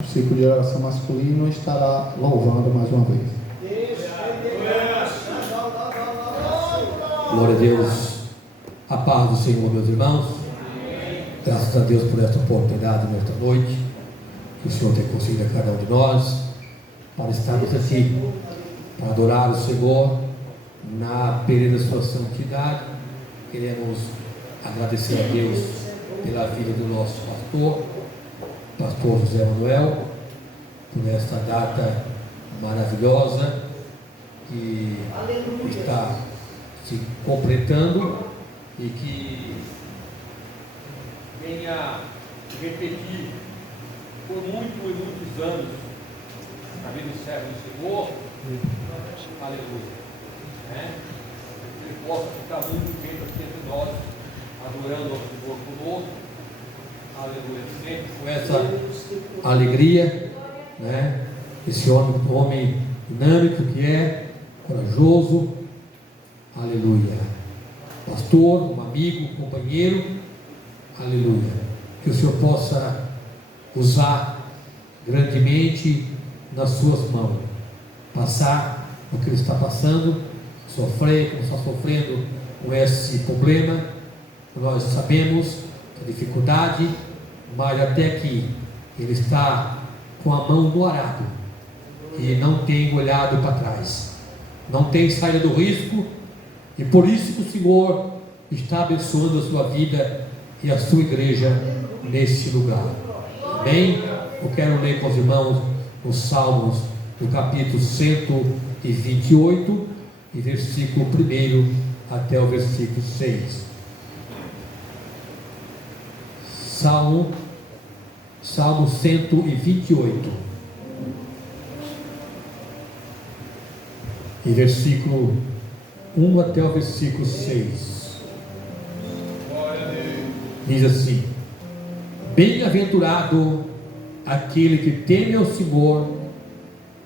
O ciclo de oração masculino estará louvando mais uma vez. Glória a Deus. A paz do Senhor, meus irmãos. Graças a Deus por esta oportunidade nesta noite que o Senhor tem concedido a cada um de nós para estarmos aqui, para adorar o Senhor na plena sua santidade. Queremos agradecer a Deus pela vida do nosso pastor José Manuel, por esta data maravilhosa que está se completando e que venha repetir por muitos anos na vida do servo do Senhor. Aleluia. Que ele possa ficar muito tempo aqui entre nós, adorando ao Senhor conosco. Aleluia. Sempre com essa alegria, esse homem dinâmico que é, corajoso. Aleluia. Pastor, um amigo, um companheiro. Aleluia. Que o Senhor possa usar grandemente nas suas mãos, passar o que ele está passando, sofrer, como está sofrendo com esse problema. Nós sabemos a dificuldade, mas até aqui ele está com a mão no arado e não tem olhado para trás, não tem saído do risco, e por isso que o Senhor está abençoando a sua vida e a sua igreja nesse lugar. Amém? Eu quero ler com os irmãos os Salmos do capítulo 128 e versículo 1 até o versículo 6. Salmo 128 e versículo 1 até o versículo 6. Diz assim: Bem-aventurado aquele que teme ao Senhor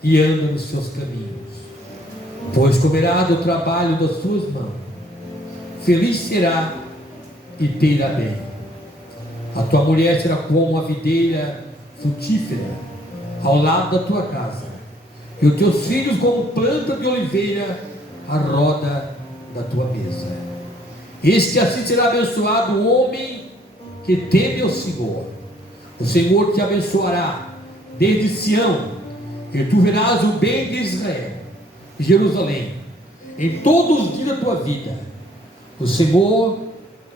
e anda nos seus caminhos, pois comerá do trabalho das suas mãos. Feliz será e te irá bem. A tua mulher será como uma videira frutífera ao lado da tua casa, e os teus filhos como planta de oliveira à roda da tua mesa. Este assim será abençoado o homem que teme ao Senhor. O Senhor te abençoará desde Sião, e tu verás o bem de Israel e Jerusalém em todos os dias da tua vida. O Senhor,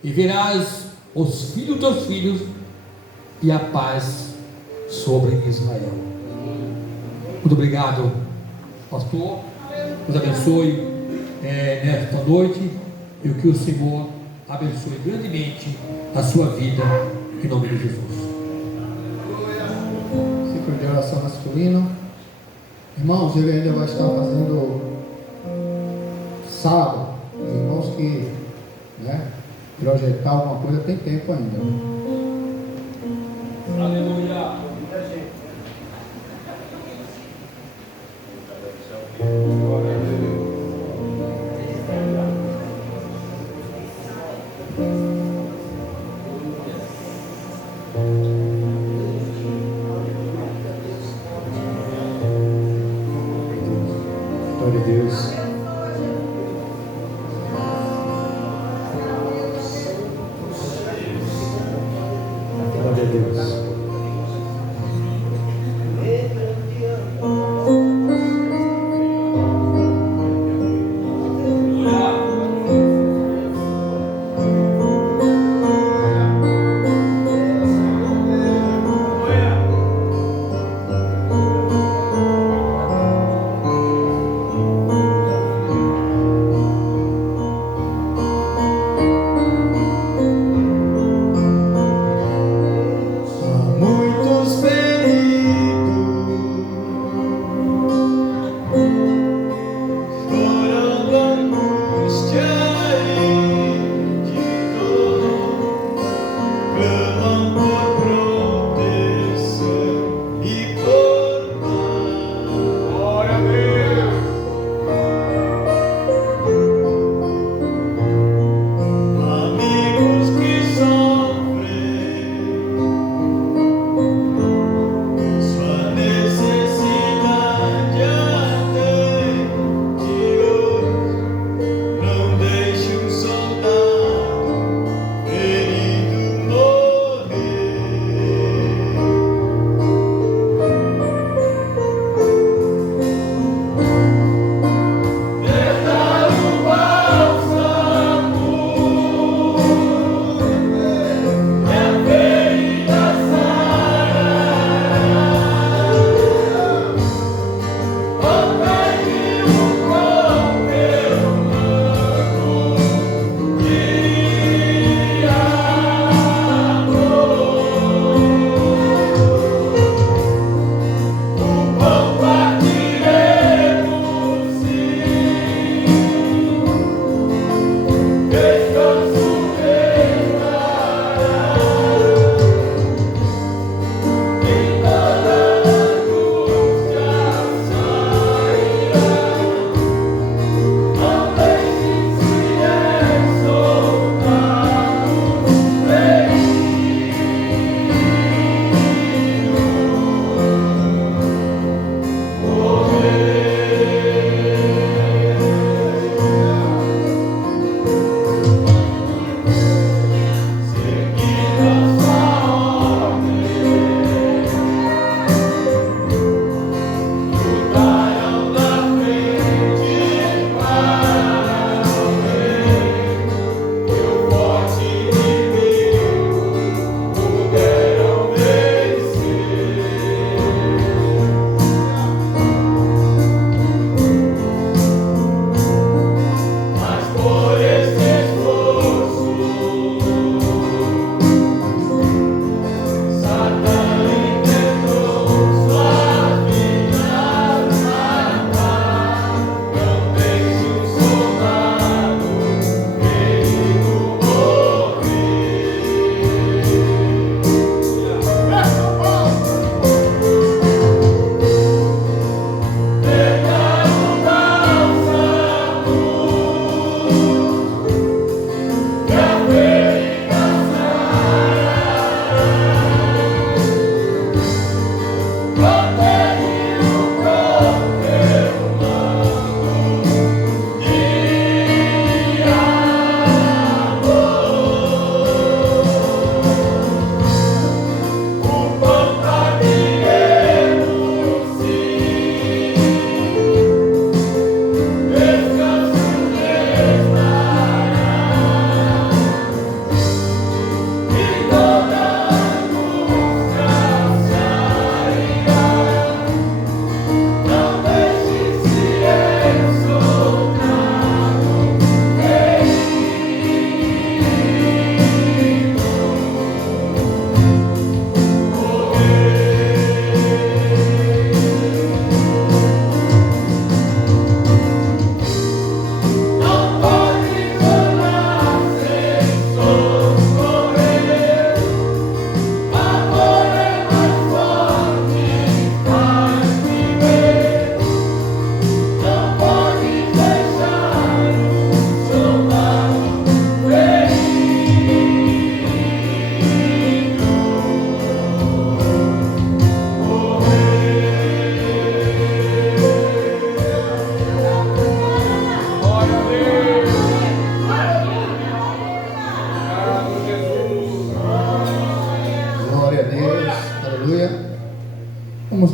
e verás os filhos dos teus filhos, e a paz sobre Israel. Muito obrigado, pastor. Deus abençoe nesta noite, e que o Senhor abençoe grandemente a sua vida, em nome de Jesus. Ciclo de oração masculino. Irmãos, ele ainda vai estar fazendo sábado. Os irmãos que projetar alguma coisa tem tempo ainda. Aleluia. Glória a Deus. Glória a Deus.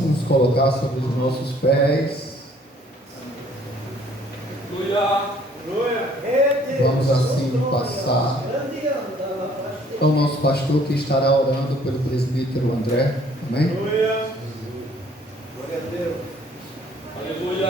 nos colocar sobre os nossos pés. Vamos assim passar ao nosso pastor que estará orando pelo presbítero André. Amém? Glória a Deus. Aleluia.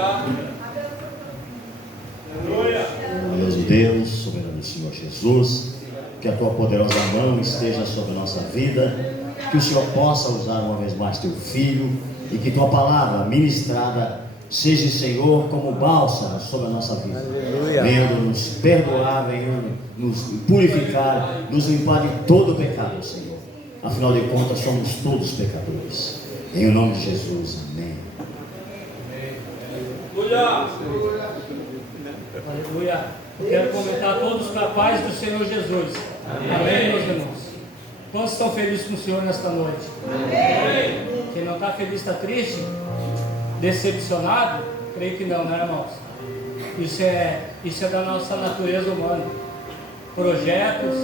Glória a Deus, soberano Senhor Jesus, que a tua poderosa mão esteja sobre a nossa vida, que o Senhor possa usar uma vez mais teu filho e que tua palavra ministrada seja, Senhor, como bálsamo sobre a nossa vida. Venha nos perdoar, venha nos purificar, nos limpar de todo o pecado, Senhor. Afinal de contas, somos todos pecadores. Em o nome de Jesus, amém. Aleluia. Quero comentar todos para a paz do Senhor Jesus. Amém, meus irmãos. Quantos estão felizes com o Senhor nesta noite? Amém. Quem não está feliz está triste? Decepcionado? Creio que não, né, irmãos? Isso é da nossa natureza humana. Projetos,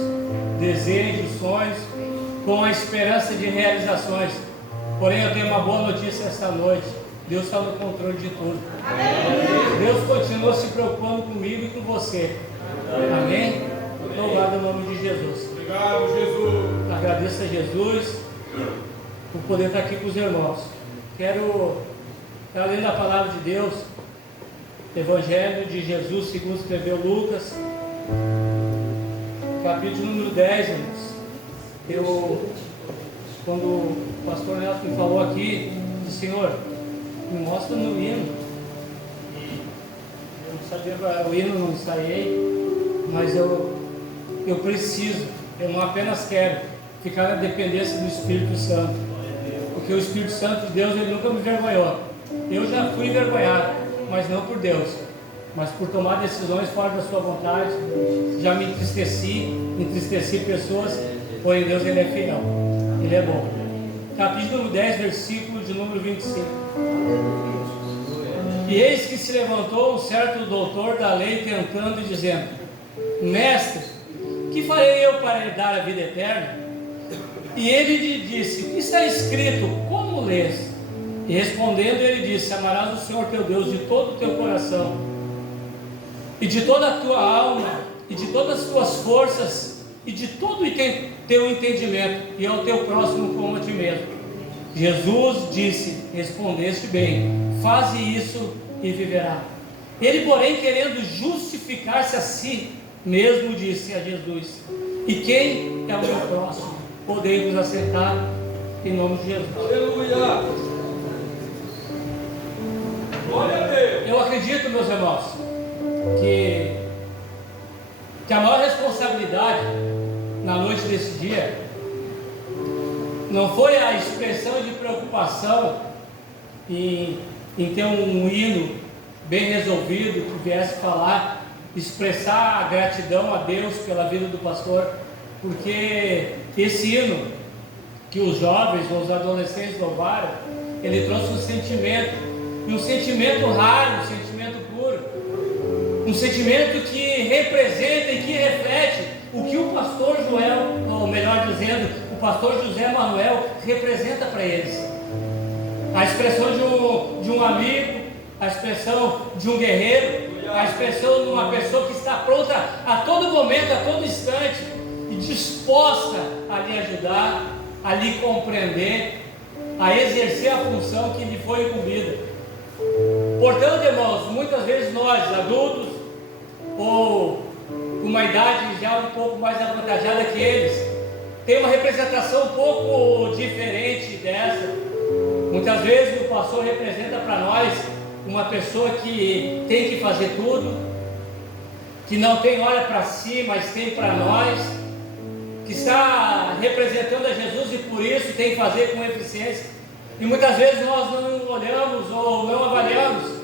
desejos, sonhos, com a esperança de realizações. Porém, eu tenho uma boa notícia esta noite. Deus está no controle de tudo. Amém. Deus continua se preocupando comigo e com você. Amém? Louvado o nome de Jesus. Obrigado, Jesus. Agradeço a Jesus por poder estar aqui com os irmãos. Quero estar lendo a palavra de Deus, Evangelho de Jesus segundo escreveu Lucas, capítulo número 10, irmãos. Quando o pastor Nelson me falou aqui, disse: Senhor, me mostra no hino. Eu não sabia o hino, não ensaiei, mas eu preciso, eu não apenas quero ficar na dependência do Espírito Santo, porque o Espírito Santo de Deus, ele nunca me envergonhou. Eu já fui envergonhado, mas não por Deus, mas por tomar decisões fora da sua vontade. Já me entristeci pessoas, porém Deus, ele é fiel, ele é bom. Capítulo número 10, versículo de número 25. E eis que se levantou um certo doutor da lei, tentando e dizendo: Mestre, que farei eu para herdar a vida eterna? E ele lhe disse: que está escrito, como lês? E respondendo ele disse: amarás o Senhor teu Deus de todo o teu coração, e de toda a tua alma, e de todas as tuas forças, e de todo o teu entendimento, e ao teu próximo como a ti mesmo. Jesus disse: respondeste bem, faze isso e viverá. Ele, porém, querendo justificar-se a si mesmo, disse a Jesus: e quem é o meu próximo? Podemos assentar em nome de Jesus. Aleluia. Glória a Deus. Eu acredito, meus irmãos, que a maior responsabilidade na noite desse dia não foi a expressão de preocupação em ter um hino bem resolvido, que viesse falar, expressar a gratidão a Deus pela vida do pastor, porque esse hino que os jovens ou os adolescentes louvaram, ele trouxe um sentimento, e um sentimento raro, um sentimento puro, um sentimento que representa e que reflete o que o pastor Joel, ou melhor dizendo, o pastor José Manuel representa para eles. A expressão de um amigo, a expressão de um guerreiro, a expressão de uma pessoa que está pronta a todo momento, a todo instante, e disposta a lhe ajudar, a lhe compreender, a exercer a função que lhe foi incumbida. Portanto, irmãos, muitas vezes nós, adultos, ou com uma idade já um pouco mais avantajada que eles, tem uma representação um pouco diferente dessa. Muitas vezes o pastor representa para nós uma pessoa que tem que fazer tudo, que não tem olha para si, mas tem para nós, que está representando a Jesus e por isso tem que fazer com eficiência. E muitas vezes nós não olhamos ou não avaliamos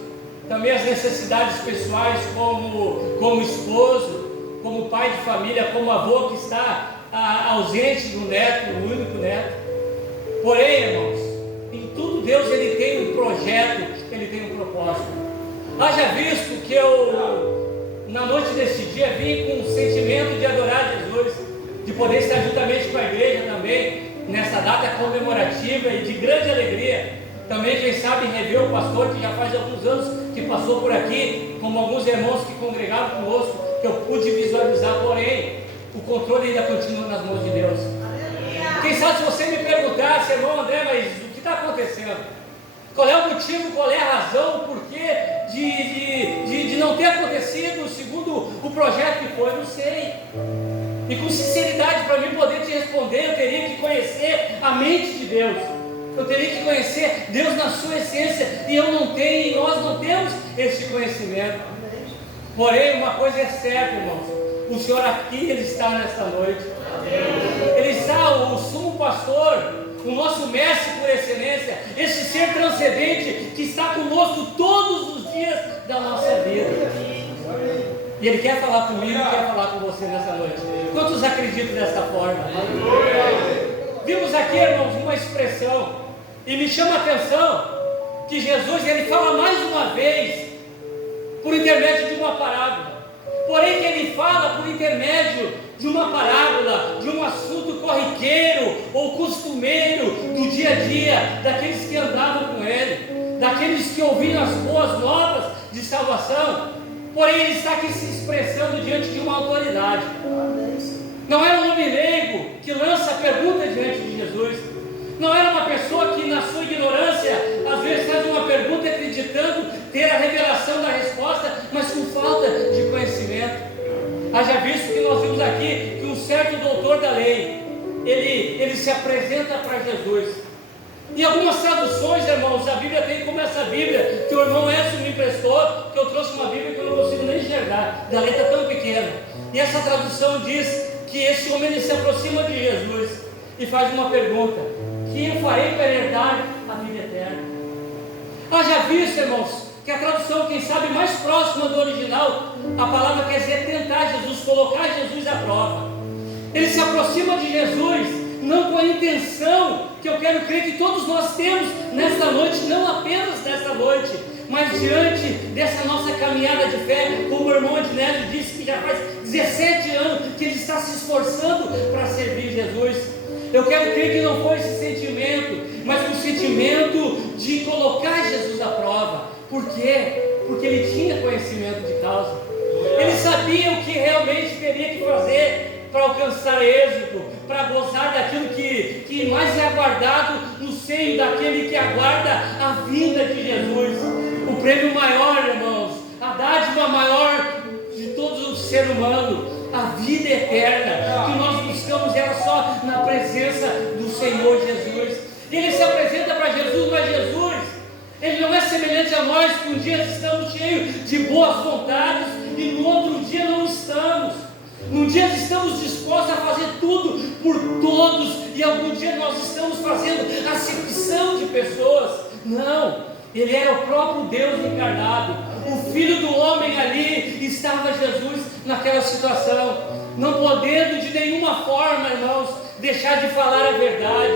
também as necessidades pessoais, como esposo, como pai de família, como avô que está ausente do neto, o único neto. Porém, irmãos, em tudo Deus, ele tem um projeto, ele tem um propósito. Haja visto que eu, na noite desse dia, vim com um sentimento de adorar Jesus, de poder estar juntamente com a igreja também, nessa data comemorativa e de grande alegria, Também, quem sabe, rever o pastor que já faz alguns anos que passou por aqui, como alguns irmãos que congregaram conosco, que eu pude visualizar, porém, o controle ainda continua nas mãos de Deus. Quem sabe, se você me perguntasse, irmão André, mas o que está acontecendo? Qual é o motivo, qual é a razão, o porquê de não ter acontecido segundo o projeto que foi? Não sei. E com sinceridade, para mim poder te responder, eu teria que conhecer a mente de Deus. Eu teria que conhecer Deus na sua essência, e eu não tenho, e nós não temos esse conhecimento. Porém, uma coisa é certa, irmãos, o Senhor aqui, Ele está nesta noite. Ele está, o sumo pastor, o nosso mestre por excelência, esse ser transcendente que está conosco todos os dias da nossa vida. E Ele quer falar comigo, quer falar com você nessa noite. Quantos acreditam dessa forma? Vimos aqui, irmãos, uma expressão, e me chama a atenção que Jesus, Ele fala mais uma vez por intermédio de uma parábola. Porém, que Ele fala por intermédio de uma parábola, de um assunto corriqueiro ou costumeiro do dia a dia, daqueles que andavam com Ele, daqueles que ouviam as boas novas de salvação. Porém, Ele está aqui se expressando diante de uma autoridade. Não era um homem leigo que lança a pergunta diante de Jesus. Não era uma pessoa que, na sua ignorância, às vezes faz uma pergunta acreditando ter a revelação da resposta, mas com falta de conhecimento. Haja visto que nós vimos aqui que um certo doutor da lei, ele se apresenta para Jesus. Em algumas traduções, irmãos, a Bíblia tem como essa Bíblia que o irmão Edson me emprestou, que eu trouxe uma Bíblia que eu não consigo nem enxergar, da letra tão pequena. E essa tradução diz que esse homem, ele se aproxima de Jesus e faz uma pergunta: que eu farei para herdar a vida eterna? Haja visto, irmãos, que a tradução, quem sabe, mais próxima do original, a palavra quer dizer tentar Jesus, colocar Jesus à prova. Ele se aproxima de Jesus, não com a intenção que eu quero crer que todos nós temos nesta noite, não apenas nesta noite, mas diante dessa nossa caminhada de fé, como o irmão Ednésio disse que já faz 17 anos que ele está se esforçando para servir Jesus. Eu quero crer que não foi esse sentimento, mas o sentimento de colocar Jesus à prova. Por quê? Porque ele tinha conhecimento de causa. Ele sabia o que realmente teria que fazer para alcançar êxito, para gozar daquilo que mais é aguardado no seio daquele que aguarda a vinda de Jesus. O prêmio maior, irmãos, a dádiva maior de todo o ser humano, a vida eterna, que nós buscamos ela só na presença do Senhor Jesus. Ele se apresenta para Jesus, mas Jesus, Ele não é semelhante a nós, que um dia estamos cheios de boas vontades e no outro dia não estamos. Num dia estamos dispostos a fazer tudo por todos, e algum dia nós estamos fazendo acepção de pessoas. Não, Ele era o próprio Deus encarnado. O Filho do homem ali estava Jesus naquela situação, não podendo de nenhuma forma, irmãos, deixar de falar a verdade,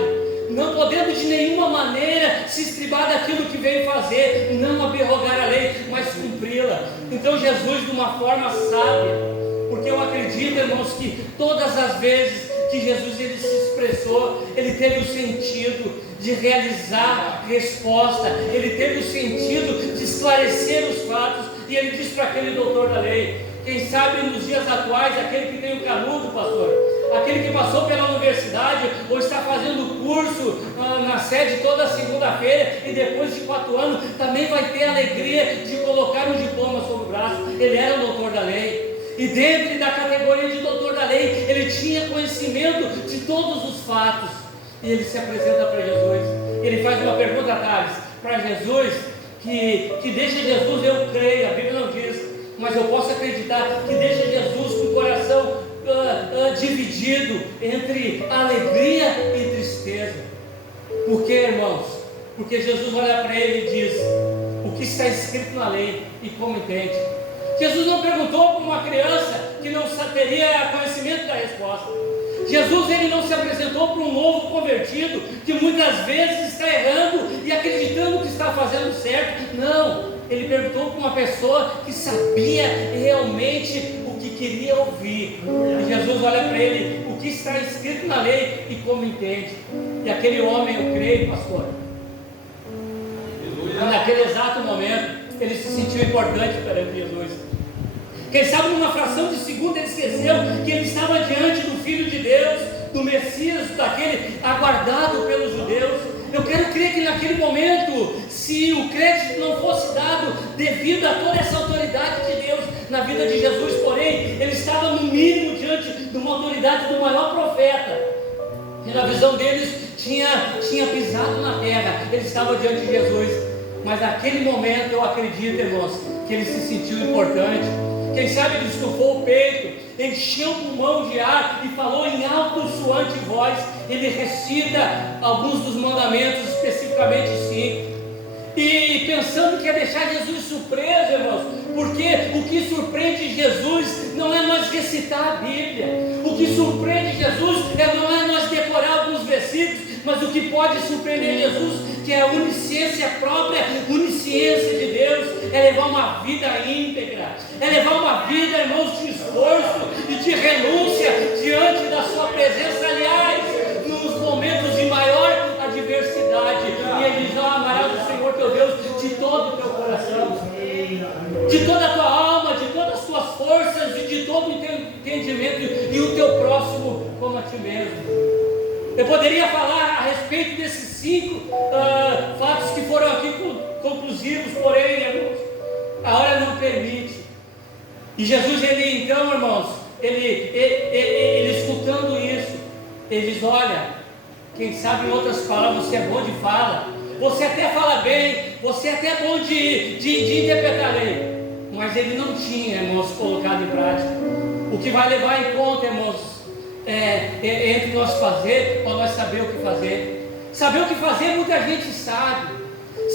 não podendo de nenhuma maneira se estribar daquilo que veio fazer, não aberrogar a lei, mas cumpri-la. Então Jesus, de uma forma sábia, porque eu acredito, irmãos, que todas as vezes que Jesus ele se expressou, Ele teve o sentido de realizar resposta, Ele teve o sentido de esclarecer os fatos, e Ele disse para aquele doutor da lei, quem sabe nos dias atuais, aquele que tem o canudo, pastor, aquele que passou pela universidade, ou está fazendo curso na sede toda segunda-feira, e depois de 4 anos, também vai ter a alegria de colocar um diploma sobre o braço. Ele era o doutor da lei. E dentro da categoria de doutor da lei, ele tinha conhecimento de todos os fatos. E ele se apresenta para Jesus. Ele faz uma pergunta, Thales, para Jesus, que deixa Jesus, eu creio, a Bíblia não diz, mas eu posso acreditar que deixa Jesus com o coração dividido entre alegria e tristeza. Por quê, irmãos? Porque Jesus olha para ele e diz o que está escrito na lei e como entende. Jesus não perguntou para uma criança que não teria conhecimento da resposta. Jesus ele não se apresentou para um novo convertido que muitas vezes está errando e acreditando que está fazendo certo. Não, ele perguntou para uma pessoa que sabia realmente o que queria ouvir. E Jesus olha para ele, o que está escrito na lei e como entende. E aquele homem, eu creio, pastor, sentiu importante perante Jesus. Quem sabe numa fração de segundo ele esqueceu que ele estava diante do Filho de Deus, do Messias, daquele aguardado pelos judeus. Eu quero crer que naquele momento, se o crédito não fosse dado devido a toda essa autoridade de Deus na vida de Jesus, porém, ele estava no mínimo diante de uma autoridade do maior profeta, e na visão deles tinha pisado na terra, ele estava diante de Jesus. Mas naquele momento eu acredito, irmãos, que ele se sentiu importante. Quem sabe ele estufou o peito, encheu o pulmão de ar e falou em alto suante voz. Ele recita alguns dos mandamentos, especificamente 5. E pensando que ia deixar Jesus surpreso, irmãos, porque o que surpreende Jesus não é nós recitar a Bíblia, o que surpreende Jesus não é nós decorar alguns versículos, mas o que pode surpreender Jesus, que é a onisciência própria, onisciência de Deus, é levar uma vida íntegra, é levar uma vida, irmãos, de esforço e de renúncia diante da sua presença. Aliás, nos momentos de maior adversidade, e ele diz: amarás o Senhor teu Deus de todo o teu coração, de toda a tua alma, de todas as tuas forças e de todo o teu entendimento, e o teu próximo como a ti mesmo. Eu poderia falar a respeito desses 5 fatos que foram aqui conclusivos, porém, irmãos, a hora não permite. E Jesus, ele então, irmãos, ele escutando isso, ele diz: olha, quem sabe em outras palavras, você é bom de fala, você até fala bem, você até é bom de interpretar a lei, mas ele não tinha, irmãos, colocado em prática. O que vai levar em conta, irmãos, entre nós fazer, para nós saber o que fazer. Saber o que fazer, muita gente sabe.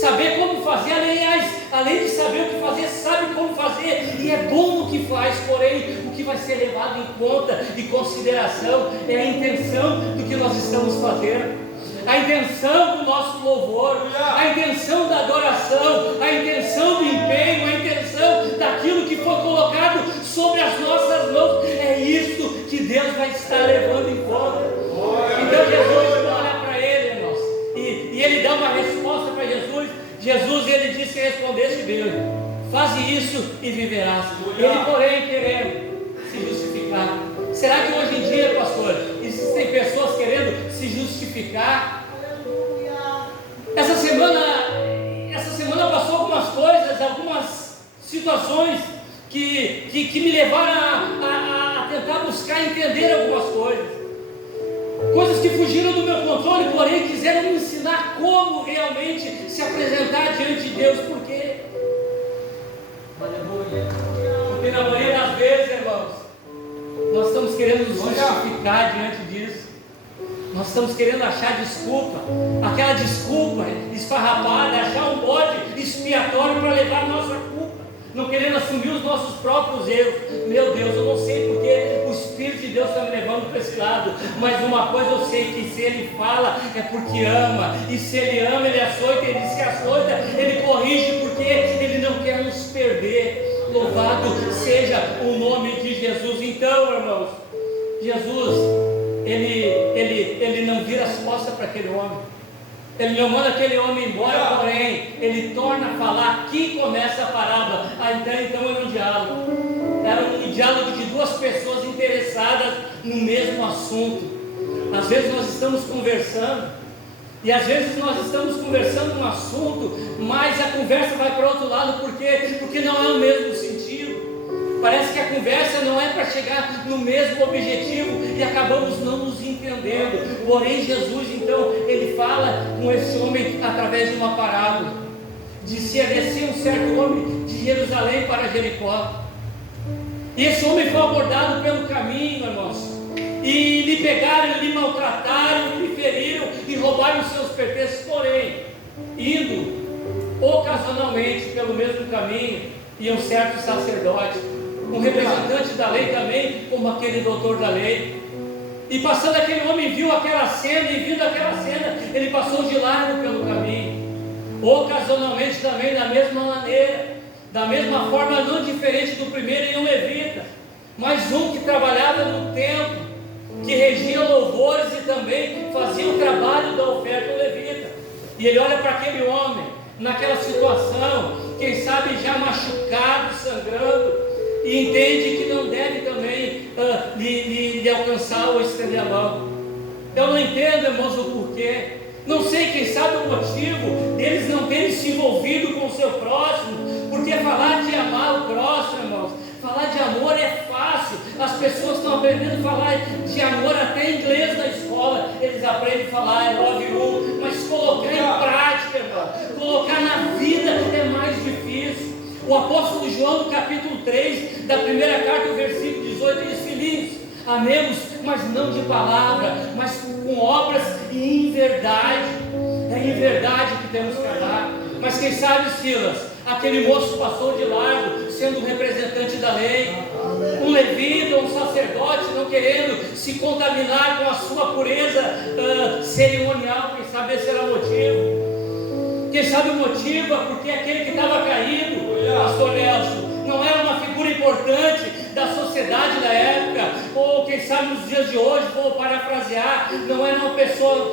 Saber como fazer, aliás, além de saber o que fazer, sabe como fazer, e é bom no que faz. Porém, o que vai ser levado em conta e consideração é a intenção do que nós estamos fazendo, a intenção do nosso louvor, a intenção da adoração, a intenção do empenho, a intenção daquilo que foi colocado sobre as nossas mãos. É isso que Deus vai estar levando em conta. Então Jesus olha para ele, irmãos, e ele dá uma resposta para Jesus. Jesus, ele disse: respondeste bem, faze isso e viverás. Ele, porém, querendo se justificar. Será que hoje em dia, pastor, existem pessoas querendo se justificar? Essa semana passou algumas coisas, algumas situações que me levaram a tentar buscar entender algumas coisas que fugiram do meu controle, porém quiseram me ensinar como realmente se apresentar diante de Deus. Por quê? Porque na maioria das vezes, irmãos, nós estamos querendo nos justificar diante disso. Nós estamos querendo achar desculpa, aquela desculpa esfarrapada, achar um bode expiatório para levar a nossa culpa, não querendo assumir os nossos próprios erros. Meu Deus, eu não sei porque o Espírito de Deus está me levando para esse lado, mas uma coisa eu sei, que se Ele fala é porque ama, e se Ele ama, Ele açoita, Ele se açoita, Ele corrige, porque Ele não quer nos perder. Louvado seja o nome de Jesus. Então, irmãos, Jesus, ele não vira as costas para aquele homem, ele não manda aquele homem embora, porém ele torna a falar. Aqui começa a parábola. Então era um diálogo de 2 pessoas interessadas no mesmo assunto. Às vezes nós estamos conversando, e às vezes nós estamos conversando um assunto, mas a conversa vai para outro lado, porque não é o mesmo sentido. Parece que a conversa não é para chegar no mesmo objetivo e acabamos não nos entendendo. Porém, Jesus, então, ele fala com esse homem através de uma parábola. Descia um certo homem de Jerusalém para Jericó. E esse homem foi abordado pelo caminho, irmãos. E lhe pegaram, lhe maltrataram, lhe feriram e roubaram os seus pertences. Porém, indo ocasionalmente pelo mesmo caminho, ia um certo sacerdote, um representante da lei também, como aquele doutor da lei. E passando aquele homem viu aquela cena, e vindo aquela cena, ele passou de largo pelo caminho. Ocasionalmente também da mesma maneira, da mesma forma, não diferente do primeiro, e um levita, mas um que trabalhava no templo, que regia louvores e também fazia o trabalho da oferta, o levita. E ele olha para aquele homem, naquela situação, quem sabe já machucado, sangrando, e entende que não deve também lhe alcançar ou estender a mão. Eu não entendo, irmãos, o porquê. Não sei, quem sabe o motivo deles não terem se envolvido com o seu próximo, porque falar de amar o próximo, irmãos, falar de amor é fácil. As pessoas estão aprendendo a falar de amor até em inglês na escola, eles aprendem a falar I love you, mas colocar em prática, irmão, colocar na vida é mais difícil. O apóstolo João, no capítulo 3 da primeira carta, o versículo 18, diz: filhinhos, amemos, mas não de palavra, mas com obras e em verdade. É em verdade que temos que amar. Mas quem sabe, Silas, aquele moço passou de largo, sendo um representante da lei, um levita, um sacerdote, não querendo se contaminar com a sua pureza cerimonial. Quem sabe esse era o motivo. Quem sabe o motivo é porque aquele que estava caído, pastor Nelson, não era uma figura importante da sociedade da época, ou quem sabe nos dias de hoje, vou parafrasear, não era uma pessoa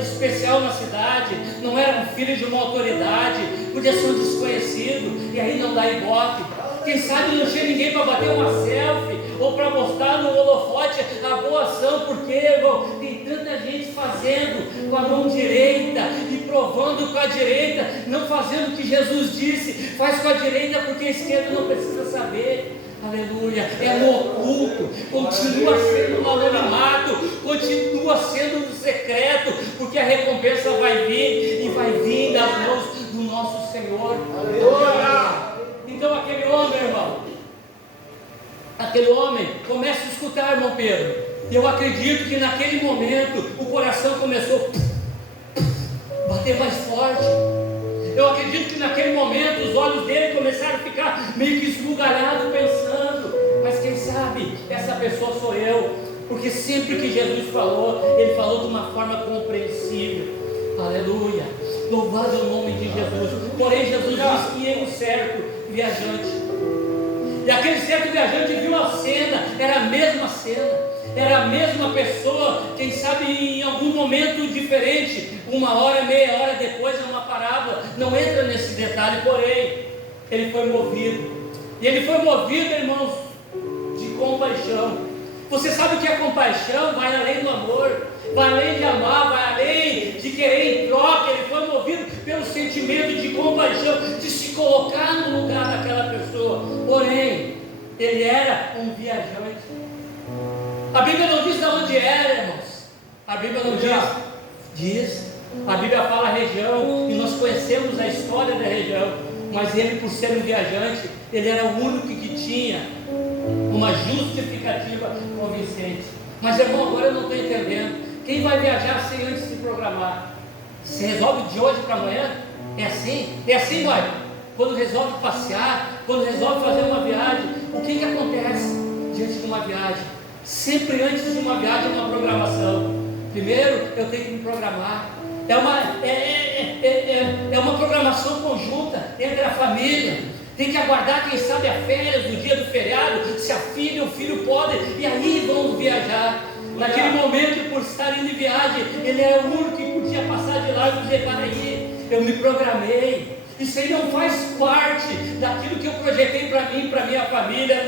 especial na cidade, não era um filho de uma autoridade, podia ser um desconhecido, e aí não dá ibope. Quem sabe não tinha ninguém para bater uma selfie, ou para mostrar no holofote a boa ação, porque, irmão, tem tanta gente fazendo com a mão direita e provando com a direita, não fazendo o que Jesus disse, faz com a direita porque a esquerda não precisa saber. Aleluia, é no oculto, continua sendo no anonimato, continua sendo no secreto, porque a recompensa vai vir, e vai vir das mãos do nosso Senhor. Aleluia. Então aquele homem, irmão, aquele homem começa a escutar, irmão Pedro, e eu acredito que naquele momento o coração começou a bater mais forte. Eu acredito que naquele momento os olhos dele começaram a ficar meio que esbugalhados, pensando, mas quem sabe essa pessoa sou eu, porque sempre que Jesus falou, ele falou de uma forma compreensível. Aleluia, louvado é o nome de Jesus. Porém Jesus disse que ia um certo viajante, e aquele certo viajante viu a cena, era a mesma cena, era a mesma pessoa, quem sabe em algum momento diferente, uma hora, meia hora depois, é uma parábola, não entra nesse detalhe, porém, ele foi movido, e ele foi movido, irmãos, de compaixão. Você sabe o que é compaixão? Vai além do amor, vai além de amar, vai além de querer em troca. Ele foi movido pelo sentimento de compaixão, de se colocar no lugar daquela pessoa, porém, ele era um viajante. A Bíblia não diz de onde era, irmãos. A Bíblia não diz. A Bíblia fala a região, e nós conhecemos a história da região. Mas ele, por ser um viajante, ele era o único que tinha uma justificativa convincente. Mas, irmão, agora eu não estou entendendo. Quem vai viajar sem antes se programar? Se resolve de hoje para amanhã? É assim? É assim, vai. Quando resolve passear, quando resolve fazer uma viagem, o que acontece diante de uma viagem? Sempre antes de uma viagem, uma programação. Primeiro, eu tenho que me programar. É uma programação conjunta entre a família. Tem que aguardar, quem sabe, a férias, o dia do feriado, se a filha ou o filho podem, e aí vão viajar. Naquele momento, por estar indo em viagem, ele era o único que podia passar de lá e dizer: para aí, eu me programei. Isso aí não faz parte daquilo que eu projetei para mim, para minha família.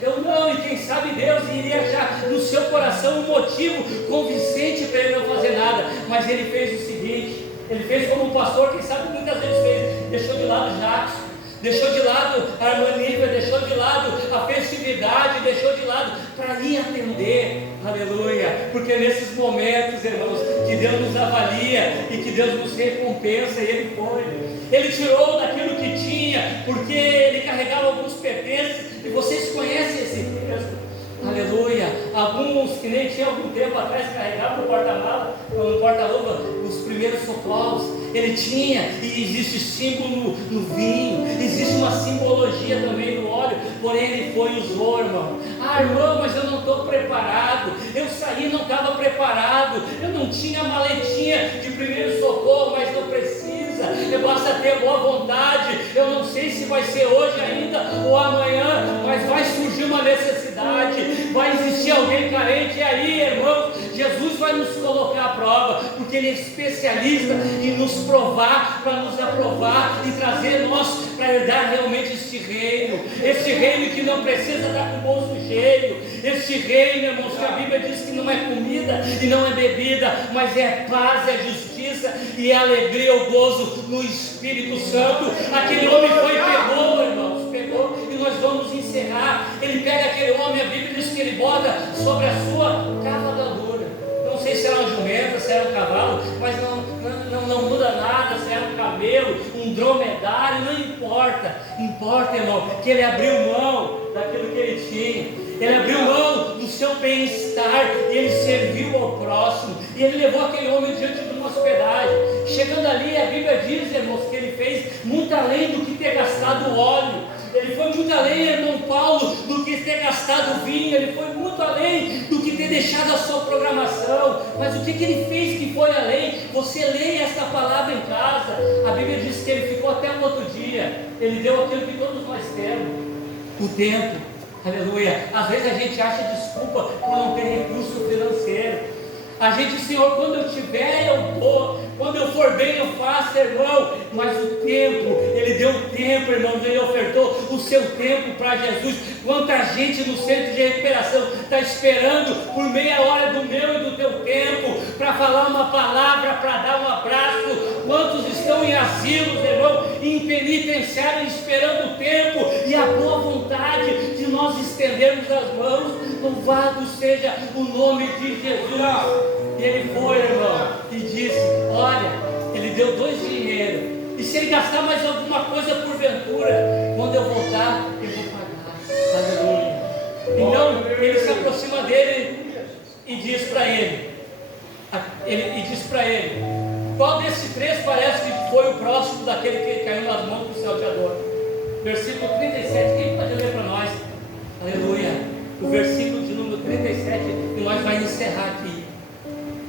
Eu não, e quem sabe Deus iria achar no seu coração um motivo convincente para ele não fazer nada. Mas ele fez o seguinte, ele fez como um pastor, quem sabe muitas vezes fez, deixou de lado o Jackson, deixou de lado a harmonia, deixou de lado a festividade, deixou de lado para ir atender. Aleluia, porque nesses momentos, irmãos, que Deus nos avalia e que Deus nos recompensa, e ele foi. Ele tirou daquilo que tinha, porque ele carregava alguns pertences, e vocês conhecem esse texto. Aleluia, alguns que nem tinham algum tempo atrás carregavam no porta-mala, no porta-luva, os primeiros socorros. Ele tinha, e existe símbolo no vinho, existe uma simbologia também no óleo, porém ele foi e usou, irmão. Irmão, mas eu não estou preparado, eu saí, não estava preparado, eu não tinha maletinha de primeiro socorro, mas não precisa, eu basta ter boa vontade. Eu não sei se vai ser hoje ainda ou amanhã, mas vai surgir uma necessidade, vai existir alguém carente, e aí, irmão, Jesus vai nos colocar à prova, porque Ele é especialista em nos provar, para nos aprovar e trazer nós para herdar realmente este reino que não precisa estar com o bolso cheio, este reino, irmãos, que a Bíblia diz que não é comida e não é bebida, mas é paz, é justiça e é alegria, o gozo no Espírito Santo. Aquele homem foi e pegou, irmãos, pegou, e nós vamos encerrar. Ele pega aquele homem, a Bíblia diz que ele bota sobre a sua cavalgadura. Não sei se era uma jumenta, se era um cavalo, mas não muda nada, se era um camelo, um dromedário, não importa. Importa, irmão, que ele abriu mão daquilo que ele tinha. Ele abriu mão do seu bem-estar e ele serviu ao próximo. E ele levou aquele homem diante de uma hospedagem. Chegando ali, a Bíblia diz, irmãos, que ele fez muito além do que ter gastado óleo. Ele foi muito além, irmão Paulo, do que ter gastado vinho. Ele foi muito além do que ter deixado a sua programação. Mas o que ele fez que foi além? Você leia essa palavra em casa. A Bíblia diz que ele ficou até o outro dia. Ele deu aquilo que todos nós temos: o tempo. Aleluia. Às vezes a gente acha desculpa por não ter recurso financeiro. A gente, Senhor, quando eu tiver, eu dou. Quando eu for bem, eu faço, irmão. Mas o tempo, Ele deu o tempo, irmão. Ele ofertou o seu tempo para Jesus. Quanta gente no centro de recuperação está esperando por meia hora do meu e do teu tempo para falar uma palavra, para dar um abraço. Quantos estão em asilos, irmão, em penitenciário, esperando o tempo e a boa vontade de nós estendermos as mãos. Louvado seja o nome de Jesus. E ele foi, irmão, e disse: olha, ele deu 2 dinheiros, e se ele gastar mais alguma coisa porventura, quando eu voltar, eu vou pagar. Aleluia. Então ele se aproxima dele e diz para ele, qual desses 3 parece que foi o próximo daquele que caiu nas mãos do salteador? Versículo 37, quem pode ler para nós? Aleluia. O versículo de número 37, e nós vamos encerrar aqui.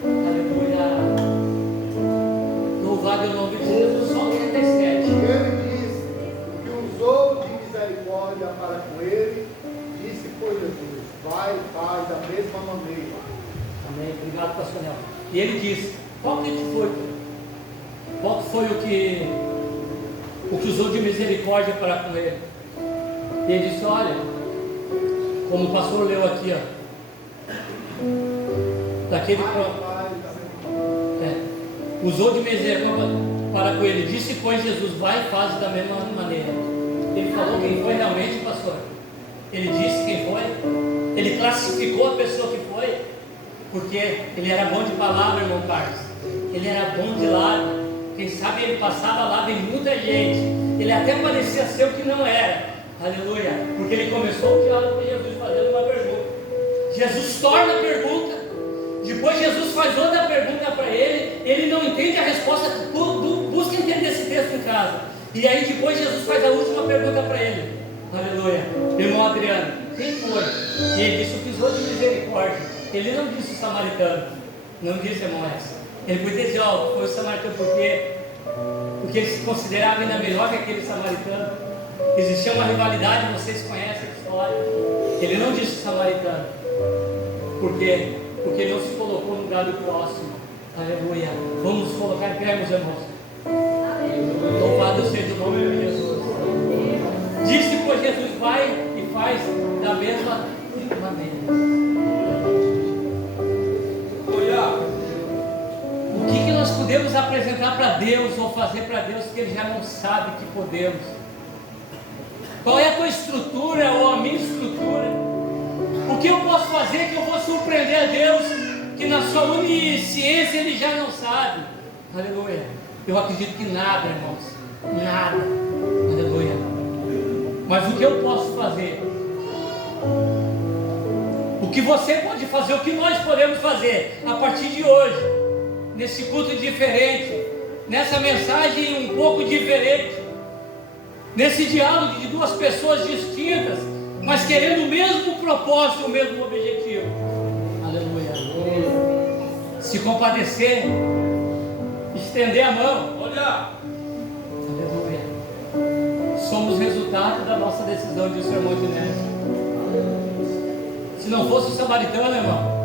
Aleluia. Louvado é o nome de Jesus. Só 37. Ele disse: o que usou de misericórdia para com ele, disse por Jesus: vai e faz da mesma maneira. Amém. Obrigado, pastor Nelson. E ele disse: qual que foi? Qual foi o que usou de misericórdia para com ele? E ele disse: olha, como o pastor leu aqui, ó, daquele usou de misericórdia para com ele, disse pois Jesus: vai e faz da mesma maneira. Ele falou quem foi realmente, pastor? Ele disse quem foi? Ele classificou a pessoa que foi? Porque ele era bom de palavra, irmão Carlos. Ele era bom de lábio. Quem sabe ele passava lábio em muita gente. Ele até parecia ser o que não era. Aleluia. Porque ele começou o diálogo com Jesus fazendo uma pergunta. Jesus torna a pergunta. Depois Jesus faz outra pergunta para ele. Ele não entende a resposta. Busca entender esse texto em casa. E aí depois Jesus faz a última pergunta para ele. Aleluia. Irmão Adriano, quem foi? E ele disse: o que usou de misericórdia. Ele não disse o samaritano. Não disse, irmão essa. Ele podia dizer: ó, foi o samaritano porque ele se considerava ainda melhor que aquele samaritano. Existia uma rivalidade, vocês conhecem a história. Ele não disse samaritano. Por quê? Porque ele não se colocou no lugar do próximo. Aleluia. Vamos nos colocar em pé, meus irmãos. Louvado seja o nome de Jesus. Disse, pois Jesus: vai e faz da mesma maneira. O que nós podemos apresentar para Deus ou fazer para Deus que Ele já não sabe que podemos? Qual é a tua estrutura ou a minha estrutura? O que eu posso fazer que eu vou surpreender a Deus, que na sua onisciência Ele já não sabe? Aleluia. Eu acredito que nada, irmãos. Nada. Aleluia. Mas o que eu posso fazer? O que você pode fazer? O que nós podemos fazer a partir de hoje? Nesse culto diferente, nessa mensagem um pouco diferente, nesse diálogo de 2 pessoas distintas, mas querendo o mesmo propósito, o mesmo objetivo. Aleluia. Se compadecer, estender a mão. Olha. Aleluia. Somos resultado da nossa decisão de sermão de Néstor. Se não fosse o samaritano, irmão,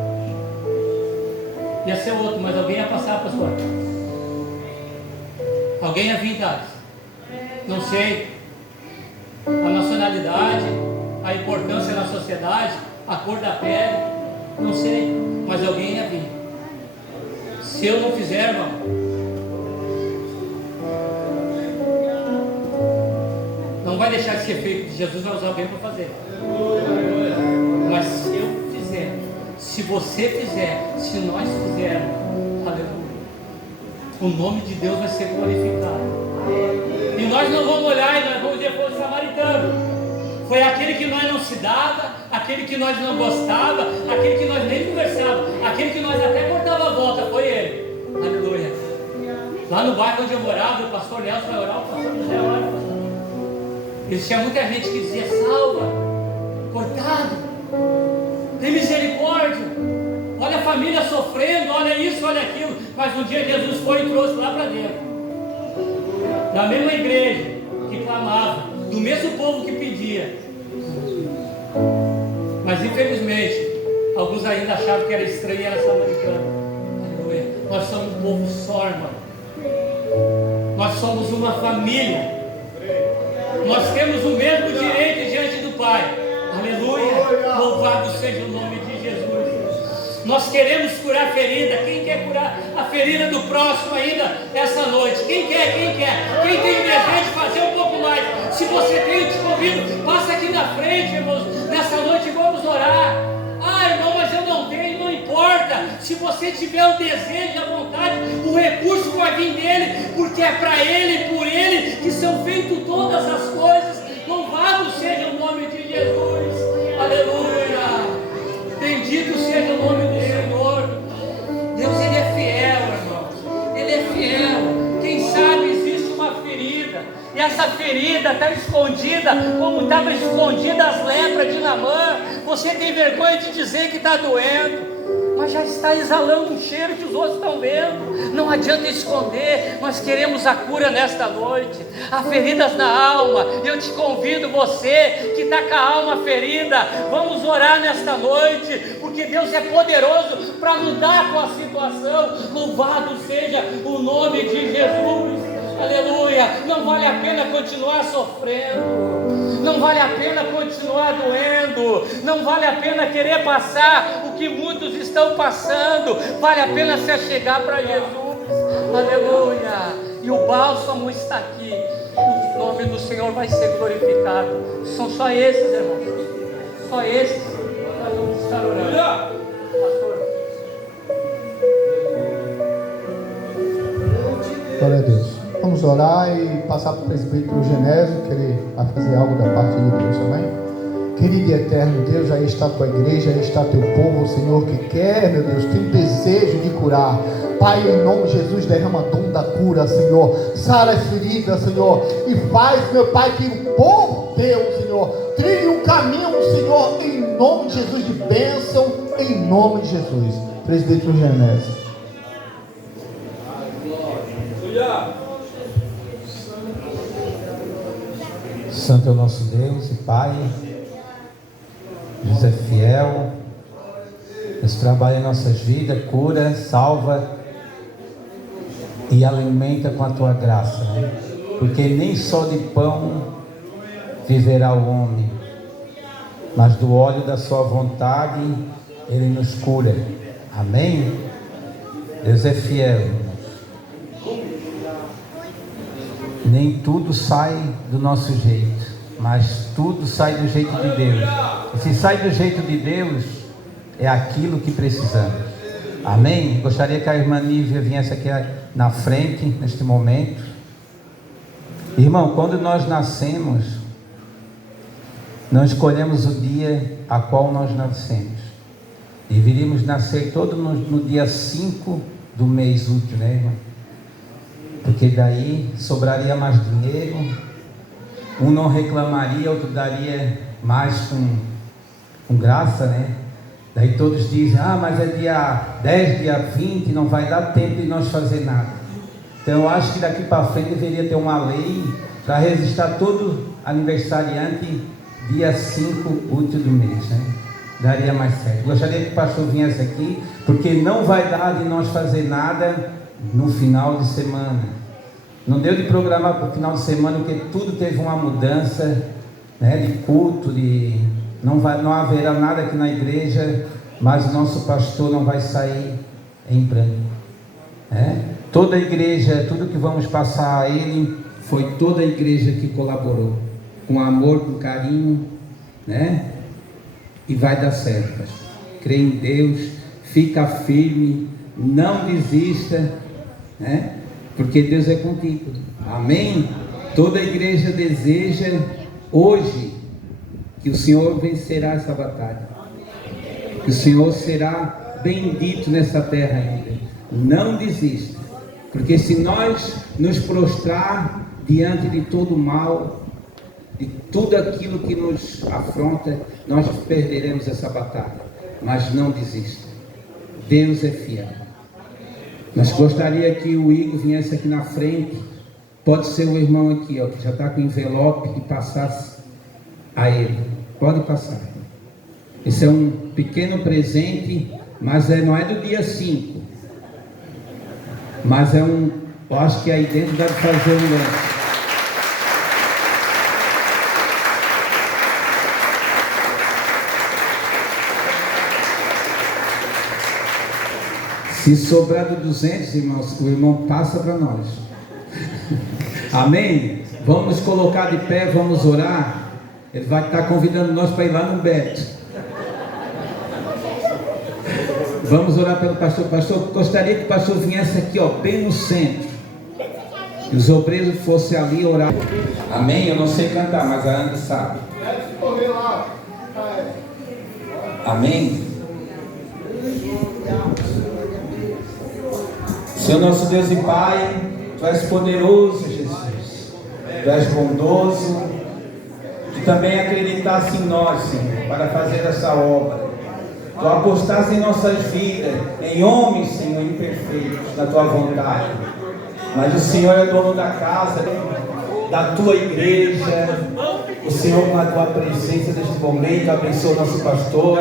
Ia ser outro, mas alguém ia passar, pastor. Alguém ia vir, tá? Não sei. A nacionalidade, a importância na sociedade, a cor da pele, não sei. Mas alguém ia vir. Se eu não fizer, irmão, não vai deixar de ser feito, que Jesus vai usar alguém para fazer. Mas se eu fizer, se você fizer, se nós fizermos, aleluia, o nome de Deus vai ser glorificado. E nós não vamos olhar e nós vamos dizer, foi o samaritano. Foi aquele que nós não se dava, aquele que nós não gostava, aquele que nós nem conversava, aquele que nós até cortava a volta, foi ele. Aleluia. Lá no bairro onde eu morava, o pastor Nelson vai orar, o pastor José ora, pastor. Existia muita gente que dizia, salva, cortado, tem misericórdia, olha a família sofrendo, olha isso, olha aquilo. Mas um dia Jesus foi e trouxe lá para dentro, da mesma igreja que clamava, do mesmo povo que pedia. Mas infelizmente alguns ainda achavam que era estranho e era samaritano. Aleluia. Nós somos um povo só, irmão. Nós somos uma família. Nós temos o mesmo direito diante do Pai. Aleluia. Louvado seja o nome de Jesus. Nós queremos curar a ferida. Quem quer curar a ferida do próximo ainda essa noite? Quem quer? Quem quer? Quem tem desejo de fazer um pouco mais? Se você tem, eu te convido, passa aqui na frente, irmãos, nessa noite vamos orar. Ah, irmão, mas eu não tenho, não importa. Se você tiver o desejo, a vontade, o recurso vai vir dele, porque é para ele e por ele que são feitas todas as coisas. Louvado seja o nome de Jesus. Aleluia. Bendito seja o nome do Senhor. Deus, ele é fiel, irmãos. Ele é fiel. Quem sabe existe uma ferida, e essa ferida está escondida, como estava escondida as lepras de Naamã. Você tem vergonha de dizer que está doendo, mas já está exalando um cheiro que os outros estão vendo. Não adianta esconder. Nós queremos a cura nesta noite. Há feridas na alma. Eu te convido, você que está com a alma ferida, vamos orar nesta noite, porque Deus é poderoso para mudar com a situação. Louvado seja o nome de Jesus. Aleluia. Não vale a pena continuar sofrendo, não vale a pena continuar doendo, não vale a pena querer passar o que muitos estão passando. Vale a pena se achegar para Jesus. Aleluia. E o bálsamo está aqui. O nome do Senhor vai ser glorificado. São só esses, irmãos, só esses. Nós vamos estar orando. Pastor. Glória a Deus. Vamos orar e passar para o presbítero Genésio, que ele vai fazer algo da parte de Deus também. Querido e eterno Deus, aí está a tua igreja, aí está teu povo, Senhor, que quer, meu Deus, tem desejo de curar. Pai, em nome de Jesus, derrama dom da cura, Senhor. Sara as feridas, Senhor, e faz, meu Pai, que o povo teu, Senhor, trilhe um caminho, Senhor, em nome de Jesus, de bênção, em nome de Jesus. Presbítero Genésio. Santo é o nosso Deus e Pai. Deus é fiel. Deus trabalha em nossas vidas, cura, salva e alimenta com a tua graça, né? Porque nem só de pão viverá o homem, mas do óleo da sua vontade ele nos cura. Amém? Deus é fiel. Nem tudo sai do nosso jeito, mas tudo sai do jeito de Deus. E se sai do jeito de Deus, é aquilo que precisamos. Amém? Gostaria que a irmã Nívia viesse aqui na frente, neste momento. Irmão, quando nós nascemos, não escolhemos o dia a qual nós nascemos. Deveríamos nascer todo no dia 5 do mês útil, né, irmão? Porque daí sobraria mais dinheiro, um não reclamaria, outro daria mais com graça, né? Daí todos dizem, mas é dia 10, dia 20, não vai dar tempo de nós fazer nada. Então eu acho que daqui para frente deveria ter uma lei para registrar todo aniversariante dia 5 útil do mês, né? daria mais certo. Gostaria que o pastor viesse aqui, porque não vai dar de nós fazer nada no final de semana. Não deu de programar para o final de semana, porque tudo teve uma mudança, né, de culto, não haverá nada aqui na igreja, mas o nosso pastor não vai sair em branco. Toda a igreja, tudo que vamos passar a ele, foi toda a igreja que colaborou, com amor, com carinho, né? E vai dar certo, pastor. Crê em Deus, fica firme, não desista, né? Porque Deus é contigo. Amém? Toda a igreja deseja hoje que o Senhor vencerá essa batalha, que o Senhor será bendito nessa terra ainda. Não desista, porque se nós nos prostrar diante de todo o mal, de tudo aquilo que nos afronta, nós perderemos essa batalha. Mas não desista, Deus é fiel. Mas gostaria que o Igor viesse aqui na frente, pode ser o irmão aqui, ó, que já está com o envelope, e passasse a ele. Pode passar. Esse é um pequeno presente, mas não é do dia 5, mas eu acho que aí dentro deve fazer um lance. Se sobrar do 200, irmãos, o irmão passa para nós. Amém? Vamos nos colocar de pé, vamos orar. Ele vai estar convidando nós para ir lá no Beto. Vamos orar pelo pastor. Pastor, gostaria que o pastor viesse aqui, ó, bem no centro. Que os obreiros fossem ali orar. Amém? Eu não sei cantar, mas a Ana sabe. Amém? Senhor nosso Deus e Pai, Tu és poderoso, Jesus. Tu és bondoso. Tu também acreditaste em nós, Senhor, para fazer essa obra. Tu apostaste em nossas vidas, em homens, Senhor, imperfeitos, na Tua vontade. Mas o Senhor é dono da casa, da Tua igreja. O Senhor, com a Tua presença neste momento, abençoa o nosso pastor,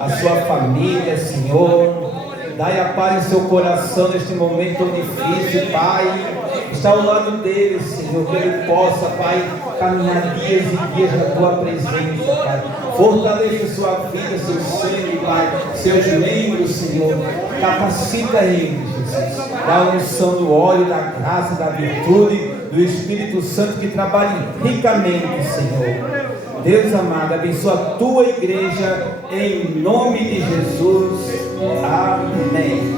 a sua família, Senhor. Dai a paz em seu coração neste momento difícil, Pai. Está ao lado dele, Senhor, que ele possa, Pai, caminhar dias e dias na Tua presença, Pai. Fortaleça sua vida, seu sangue, Pai, seus membros, Senhor. Capacita ele, Jesus. Dá a unção do óleo, da graça, da virtude, do Espírito Santo que trabalhe ricamente, Senhor. Deus amado, abençoa a Tua igreja, em nome de Jesus. Amém.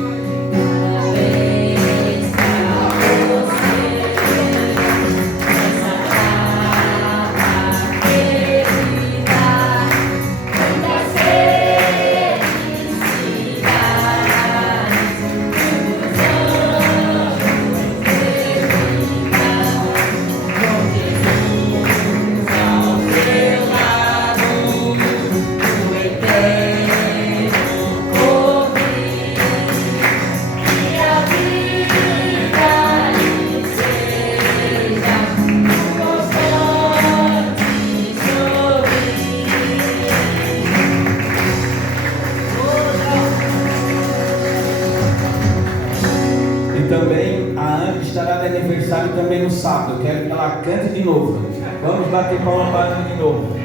Também no sábado, eu quero que ela cante de novo. Vamos bater palma para ela de novo.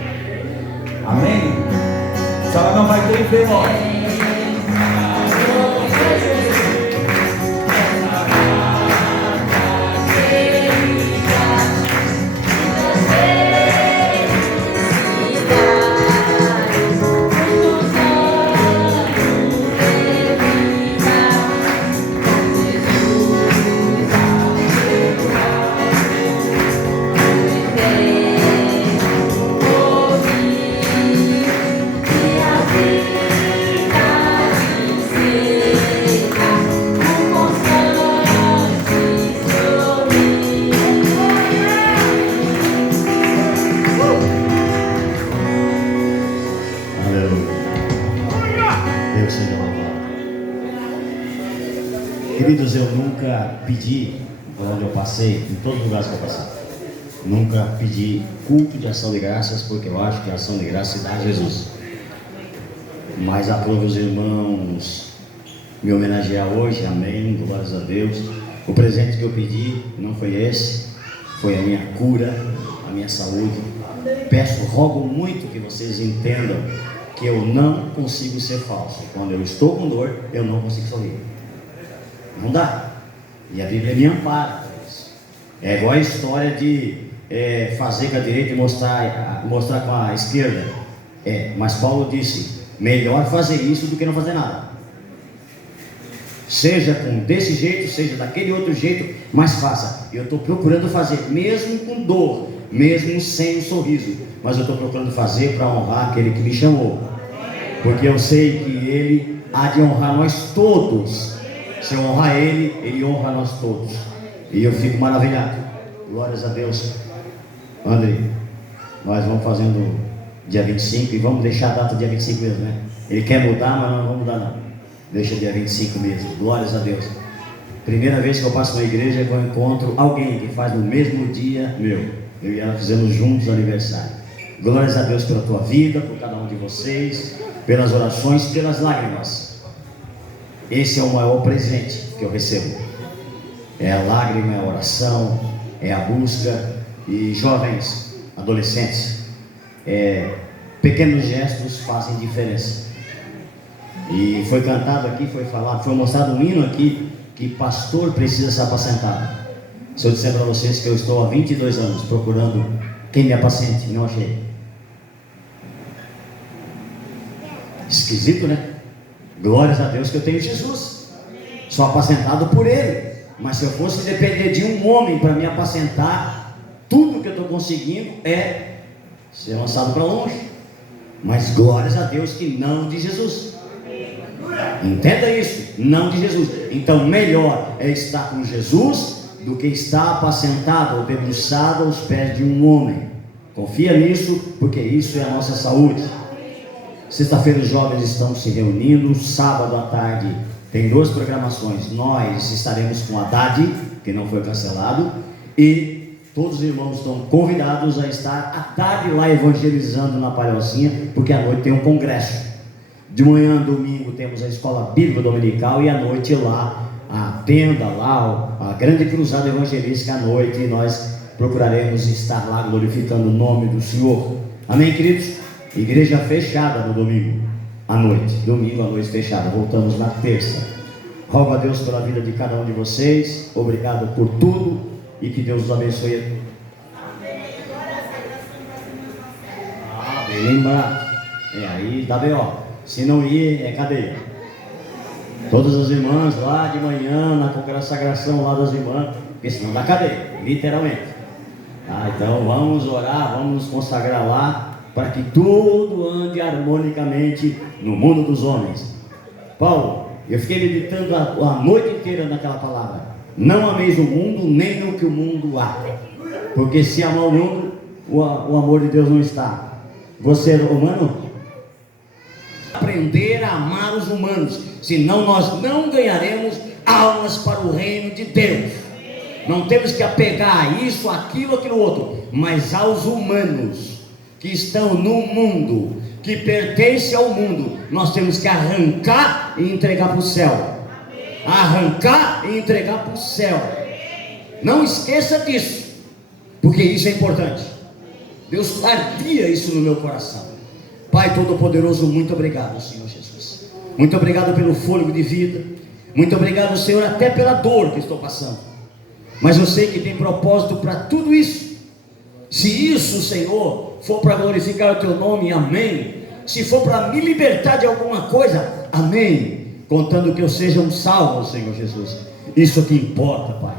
Amém? Só ela não vai ter envelope. Queridos, eu nunca pedi, por onde eu passei, em todos os lugares que eu passei, nunca pedi culto de ação de graças, porque eu acho que a ação de graças se dá a Jesus. Mas aprove os irmãos me homenagear hoje, amém, glórias a Deus. O presente que eu pedi não foi esse, foi a minha cura, a minha saúde. Peço, rogo muito que vocês entendam que eu não consigo ser falso. Quando eu estou com dor, eu não consigo sorrir. Não dá. E a Bíblia me ampara por isso. É igual a história de fazer com a direita e mostrar com a esquerda. Mas Paulo disse, melhor fazer isso do que não fazer nada. Seja desse jeito, seja daquele outro jeito, mas faça. Eu estou procurando fazer, mesmo com dor, mesmo sem um sorriso, mas eu estou procurando fazer para honrar aquele que me chamou, porque eu sei que Ele há de honrar nós todos. Se eu honrar Ele, Ele honra nós todos, e eu fico maravilhado. Glórias a Deus. André, nós vamos fazendo dia 25 e vamos deixar a data dia 25 mesmo, né? Ele quer mudar, mas nós não vamos mudar não. Deixa dia 25 mesmo, glórias a Deus. Primeira vez que eu passo na igreja, eu encontro alguém que faz no mesmo dia meu. Eu e ela fizemos juntos o aniversário. Glórias a Deus pela tua vida, por cada um de vocês, pelas orações, pelas lágrimas. Esse é o maior presente que eu recebo. É a lágrima, é a oração, é a busca. E jovens, adolescentes, pequenos gestos fazem diferença. E foi cantado aqui, foi falado, foi mostrado um hino aqui, que pastor precisa ser apacentado. Se eu disser para vocês que eu estou há 22 anos procurando quem me apacente, não achei. Esquisito, né? Glórias a Deus que eu tenho Jesus. Sou apacentado por Ele. Mas se eu fosse depender de um homem para me apacentar, tudo que eu estou conseguindo é ser lançado para longe. Mas glórias a Deus que não de Jesus. Entenda isso, não de Jesus. Então melhor é estar com Jesus do que estar apacentado ou debruçado aos pés de um homem. Confia nisso, porque isso é a nossa saúde. Sexta-feira os jovens estão se reunindo. Sábado à tarde tem 2 programações. Nós estaremos com a Haddad, que não foi cancelado, e todos os irmãos estão convidados a estar à tarde lá evangelizando na Palhocinha, porque à noite tem um congresso. De manhã, domingo, temos a escola bíblica dominical, e à noite lá, a tenda lá, a grande cruzada evangelística à noite, e nós procuraremos estar lá glorificando o nome do Senhor. Amém, queridos? Igreja fechada no domingo à noite, domingo à noite fechada, voltamos na terça. Rogo a Deus pela vida de cada um de vocês, obrigado por tudo, e que Deus os abençoe a todos. Bem lembrado. Aí dá B.O. Se não ir, é cadeia. Todas as irmãs lá de manhã, na consagração lá das irmãs, porque senão dá cadeia, literalmente. Então vamos orar, vamos nos consagrar lá, para que tudo ande harmonicamente no mundo dos homens. Paulo, eu fiquei meditando a noite inteira naquela palavra. Não ameis o mundo, nem no que o mundo há. Porque se amar o mundo, o amor de Deus não está. Você, humano, aprender a amar os humanos, senão nós não ganharemos almas para o reino de Deus. Não temos que apegar a isso, aquilo, aquilo outro, mas aos humanos que estão no mundo, que pertencem ao mundo, nós temos que arrancar e entregar para o céu. Arrancar e entregar para o céu. Não esqueça disso, porque isso é importante. Deus ardia isso no meu coração. Pai Todo-Poderoso, muito obrigado, Senhor Jesus. Muito obrigado pelo fôlego de vida. Muito obrigado, Senhor, até pela dor que estou passando. Mas eu sei que tem propósito para tudo isso. Se isso, Senhor, for para glorificar o Teu nome, amém. Se for para me libertar de alguma coisa, amém. Contando que eu seja um salvo, Senhor Jesus. Isso que importa, Pai.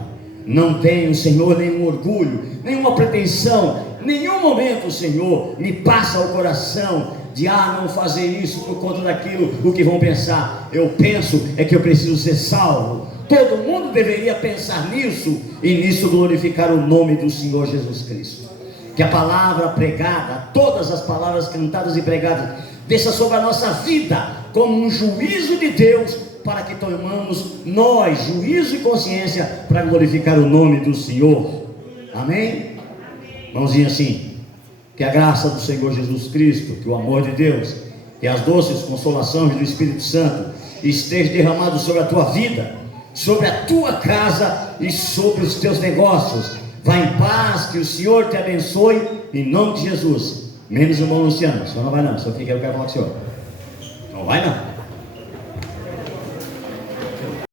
Não tenho, Senhor, nenhum orgulho, nenhuma pretensão, nenhum momento, Senhor, me passa ao coração de não fazer isso por conta daquilo, o que vão pensar. Eu penso é que eu preciso ser salvo. Todo mundo deveria pensar nisso, e nisso glorificar o nome do Senhor Jesus Cristo. Que a palavra pregada, todas as palavras cantadas e pregadas, desça sobre a nossa vida como um juízo de Deus, para que tomemos nós juízo e consciência para glorificar o nome do Senhor. Amém? Mãozinha assim. Que a graça do Senhor Jesus Cristo, que o amor de Deus, Que as doces consolações do Espírito Santo estejam derramadas sobre a tua vida, sobre a tua casa e sobre os teus negócios. Vá em paz, que o Senhor te abençoe, em nome de Jesus. Menos o irmão Luciano, o senhor não vai não, o senhor fica, eu quero falar com o senhor. Não vai não.